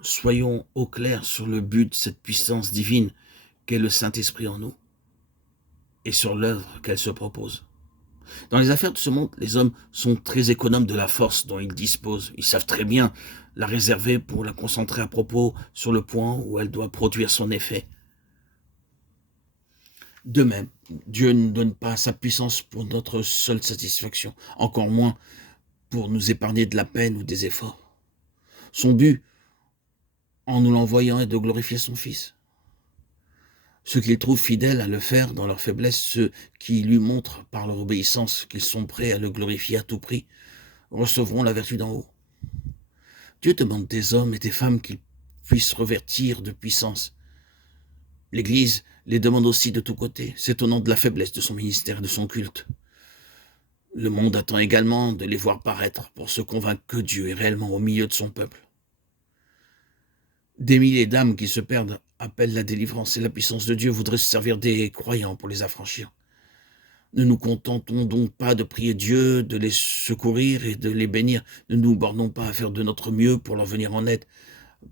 Soyons au clair sur le but de cette puissance divine qu'est le Saint-Esprit en nous et sur l'œuvre qu'elle se propose. Dans les affaires de ce monde, les hommes sont très économes de la force dont ils disposent. Ils savent très bien la réserver pour la concentrer à propos sur le point où elle doit produire son effet. De même, Dieu ne donne pas sa puissance pour notre seule satisfaction, encore moins pour nous épargner de la peine ou des efforts. Son but, en nous l'envoyant, est de glorifier son Fils. Ceux qu'il trouve fidèles à le faire dans leur faiblesse, ceux qui lui montrent par leur obéissance qu'ils sont prêts à le glorifier à tout prix, recevront la vertu d'en haut. Dieu demande des hommes et des femmes qu'ils puissent revêtir de puissance. L'Église les demande aussi de tous côtés, s'étonnant de la faiblesse de son ministère et de son culte. Le monde attend également de les voir paraître pour se convaincre que Dieu est réellement au milieu de son peuple. Des milliers d'âmes qui se perdent appellent la délivrance et la puissance de Dieu voudraient se servir des croyants pour les affranchir. Ne nous contentons donc pas de prier Dieu, de les secourir et de les bénir. Ne nous bornons pas à faire de notre mieux pour leur venir en aide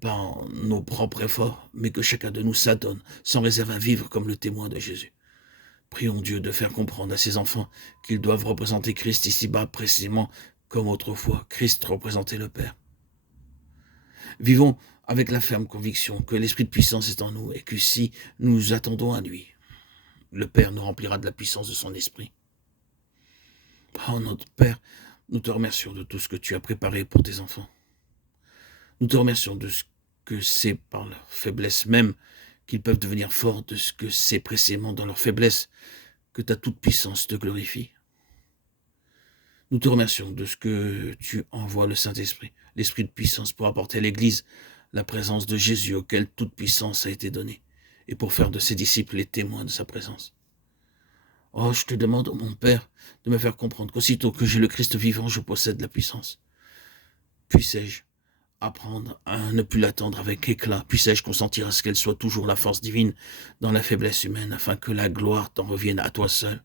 par nos propres efforts, mais que chacun de nous s'adonne sans réserve à vivre comme le témoin de Jésus. Prions Dieu de faire comprendre à ses enfants qu'ils doivent représenter Christ ici-bas précisément comme autrefois Christ représentait le Père. Vivons avec la ferme conviction que l'Esprit de puissance est en nous et que si nous attendons à lui, le Père nous remplira de la puissance de son Esprit. Oh notre Père, nous te remercions de tout ce que tu as préparé pour tes enfants. Nous te remercions de ce que c'est par leur faiblesse même qu'ils peuvent devenir forts, de ce que c'est précisément dans leur faiblesse que ta toute-puissance te glorifie. Nous te remercions de ce que tu envoies le Saint-Esprit, l'Esprit de puissance, pour apporter à l'Église la présence de Jésus auquel toute puissance a été donnée, et pour faire de ses disciples les témoins de sa présence. Oh, je te demande, oh mon Père, de me faire comprendre qu'aussitôt que j'ai le Christ vivant, je possède la puissance. Puissais-je apprendre à ne plus l'attendre avec éclat? Puissais-je consentir à ce qu'elle soit toujours la force divine dans la faiblesse humaine, afin que la gloire t'en revienne à toi seul?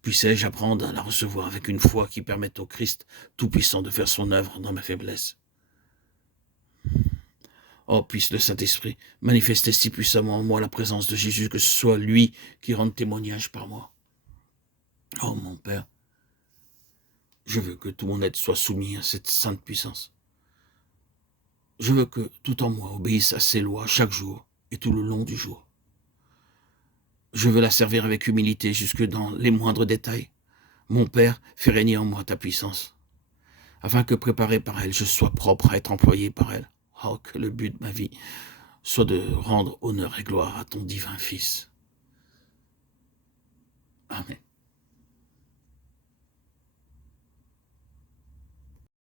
Puissais-je apprendre à la recevoir avec une foi qui permette au Christ tout-puissant de faire son œuvre dans ma faiblesse? Oh, puisse le Saint-Esprit manifester si puissamment en moi la présence de Jésus que ce soit lui qui rende témoignage par moi. Oh, mon Père, je veux que tout mon être soit soumis à cette sainte puissance. Je veux que tout en moi obéisse à ses lois chaque jour et tout le long du jour. Je veux la servir avec humilité jusque dans les moindres détails. Mon Père, fais régner en moi ta puissance, afin que préparé par elle, je sois propre à être employé par elle. Oh, que le but de ma vie soit de rendre honneur et gloire à ton divin Fils. Amen.